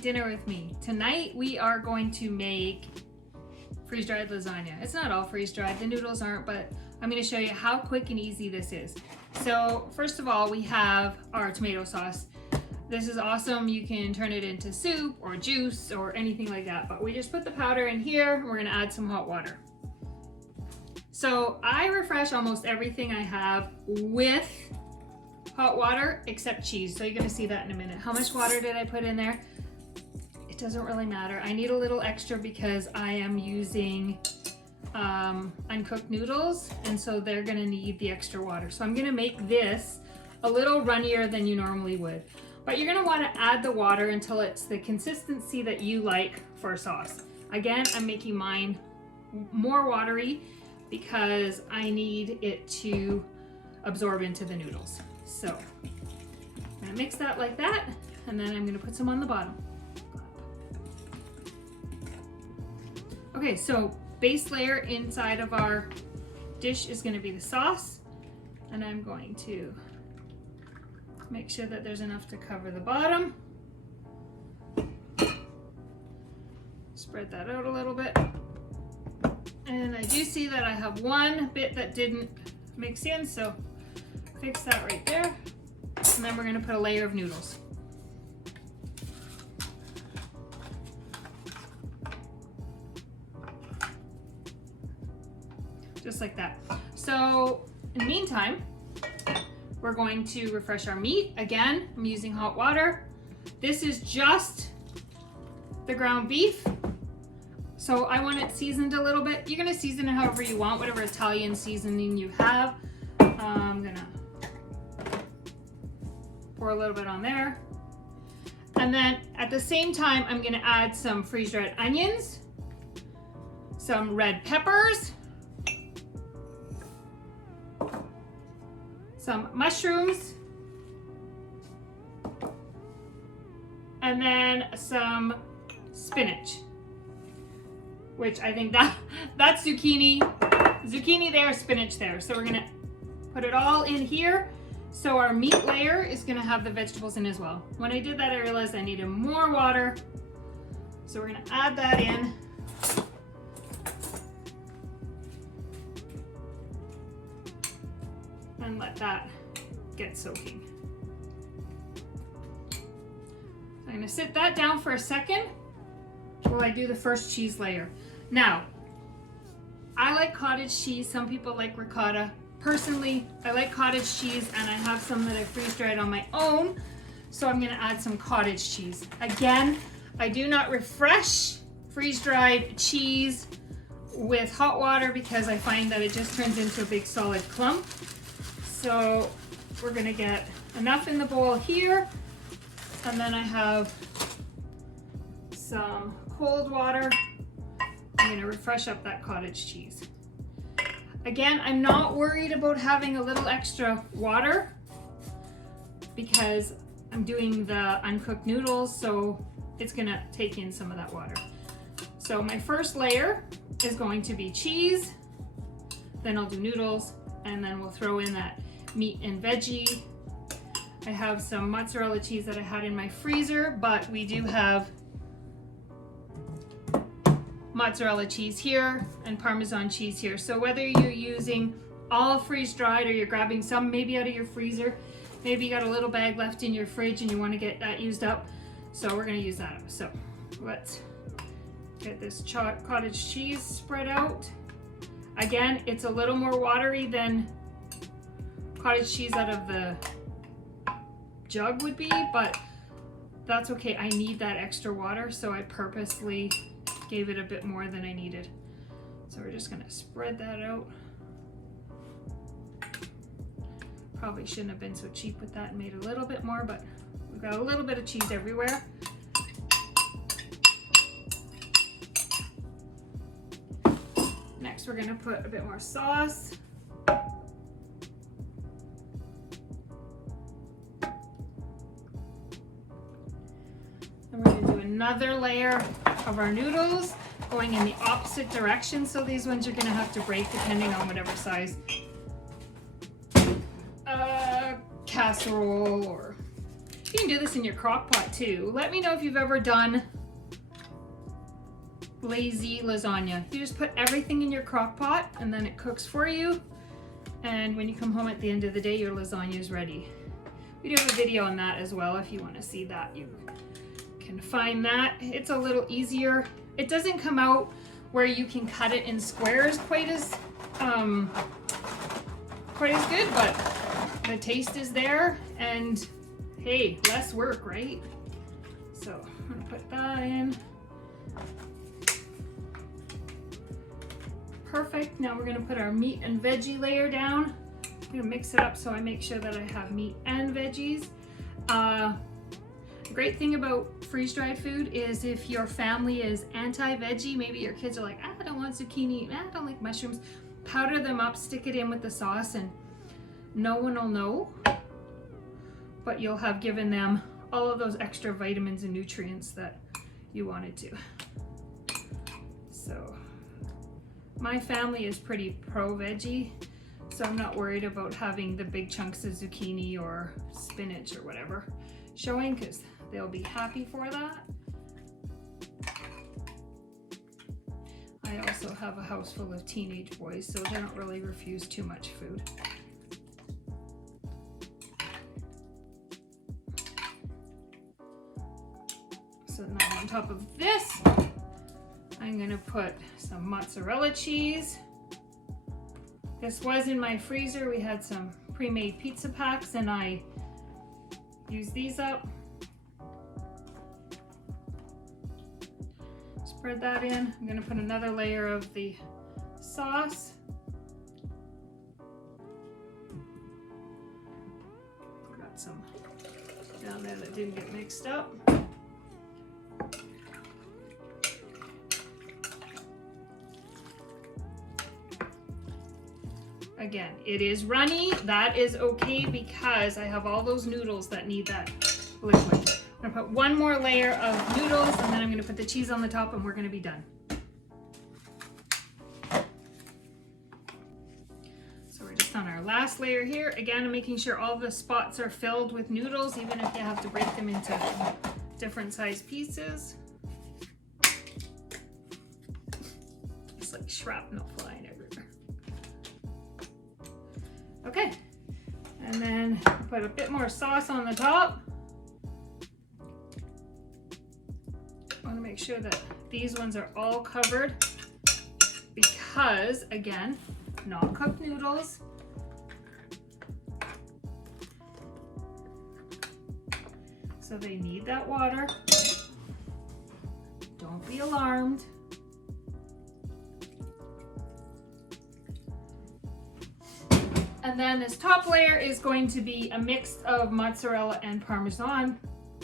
eat dinner with me. Tonight we are going to make freeze-dried lasagna. It's not all freeze-dried, the noodles aren't, but I'm going to show you how quick and easy this is. So first of all, we have our tomato sauce. This is awesome. You can turn it into soup or juice or anything like that, but we just put the powder in here. We're going to add some hot water. So I refresh almost everything I have with hot water except cheese. So you're going to see that in a minute. How much water did I put in there? It doesn't really matter. I need a little extra because I am using uncooked noodles, and so they're going to need the extra water. So I'm going to make this a little runnier than you normally would. But you're going to want to add the water until it's the consistency that you like for sauce. Again, I'm making mine more watery because I need it to absorb into the noodles. So I'm going to mix that like that, and then I'm going to put some on the bottom. Okay, so base layer inside of our dish is going to be the sauce, and I'm going to make sure that there's enough to cover the bottom. Spread that out a little bit. And I do see that I have one bit that didn't mix in, so fix that right there. And then we're going to put a layer of noodles. Just like that. So in the meantime, we're going to refresh our meat. Again, I'm using hot water. This is just the ground beef. So I want it seasoned a little bit. You're gonna season it however you want, whatever Italian seasoning you have. I'm gonna pour a little bit on there. And then at the same time, I'm gonna add some freeze-dried onions, some red peppers, some mushrooms, and then some spinach, which I think that's zucchini there, spinach there. So we're gonna put it all in here. So our meat layer is gonna have the vegetables in as well. When I did that, I realized I needed more water. So we're gonna add that in. And let that get soaking. So I'm gonna sit that down for a second while I do the first cheese layer. Now, I like cottage cheese. Some people like ricotta. Personally, I like cottage cheese, and I have some that I freeze-dried on my own. So I'm gonna add some cottage cheese. Again, I do not refresh freeze-dried cheese with hot water because I find that it just turns into a big solid clump. So we're gonna get enough in the bowl here, and then I have some cold water. I'm gonna refresh up that cottage cheese. Again, I'm not worried about having a little extra water because I'm doing the uncooked noodles, so it's gonna take in some of that water. So my first layer is going to be cheese, then I'll do noodles, and then we'll throw in that meat and veggie. I have some mozzarella cheese that I had in my freezer, but we do have mozzarella cheese here and Parmesan cheese here. So whether you're using all freeze-dried or you're grabbing some maybe out of your freezer, maybe you got a little bag left in your fridge and you want to get that used up, so we're going to use that up. So let's get this cottage cheese spread out. Again, it's a little more watery than cottage cheese out of the jug would be, but that's okay. I need that extra water, so I purposely gave it a bit more than I needed. So we're just gonna spread that out. Probably shouldn't have been so cheap with that and made a little bit more, but we've got a little bit of cheese everywhere. Next, we're gonna put a bit more sauce. And we're gonna do another layer of our noodles going in the opposite direction. So these ones you're gonna have to break depending on whatever size casserole or You can do this in your crock pot too. Let me know if you've ever done lazy lasagna. You just put everything in your crock pot and then it cooks for you. And when you come home at the end of the day, your lasagna is ready. We do have a video on that as well. If you want to see that, you can find that. It's a little easier. It doesn't come out where you can cut it in squares quite as good, but the taste is there, and hey, less work, right? So I'm gonna put that in. Perfect. Now we're gonna put our meat and veggie layer down. I'm gonna mix it up so I make sure that I have meat and veggies. The great thing about freeze-dried food is if your family is anti-veggie, maybe your kids are like, I don't want zucchini, I don't like mushrooms, powder them up, stick it in with the sauce, and no one will know, but you'll have given them all of those extra vitamins and nutrients that you wanted to. So my family is pretty pro-veggie, so I'm not worried about having the big chunks of zucchini or spinach or whatever showing, because they'll be happy for that. I also have a house full of teenage boys, so they don't really refuse too much food. So now on top of this, I'm gonna put some mozzarella cheese. This was in my freezer. We had some pre-made pizza packs and I used these up. Spread that in. I'm gonna put another layer of the sauce. Got some down there that didn't get mixed up. Again, it is runny. That is okay because I have all those noodles that need that liquid. I'm gonna put one more layer of noodles and then I'm gonna put the cheese on the top and we're gonna be done. So we're just on our last layer here. Again, I'm making sure all the spots are filled with noodles, even if you have to break them into different size pieces. It's like shrapnel flying everywhere. Okay, and then put a bit more sauce on the top. I want to make sure that these ones are all covered because, again, not cooked noodles. So they need that water. Don't be alarmed. And then this top layer is going to be a mix of mozzarella and Parmesan.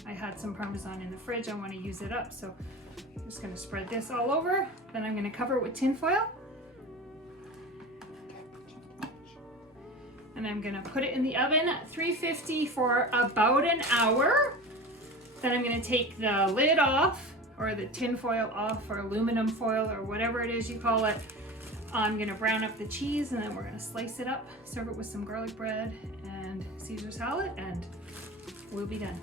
I had some Parmesan in the fridge. I want to use it up. So I'm just going to spread this all over. Then I'm going to cover it with tin foil. And I'm going to put it in the oven at 350 for about an hour. Then I'm going to take the lid off, or the tin foil off, or aluminum foil, or whatever it is you call it. I'm gonna brown up the cheese and then we're gonna slice it up, serve it with some garlic bread and Caesar salad, and we'll be done.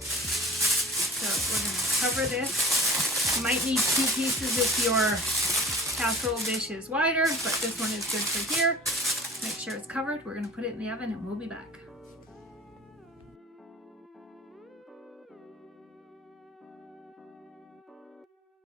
So we're gonna cover this. You might need 2 pieces if your casserole dish is wider, but this one is good for here. Make sure it's covered. We're gonna put it in the oven and we'll be back.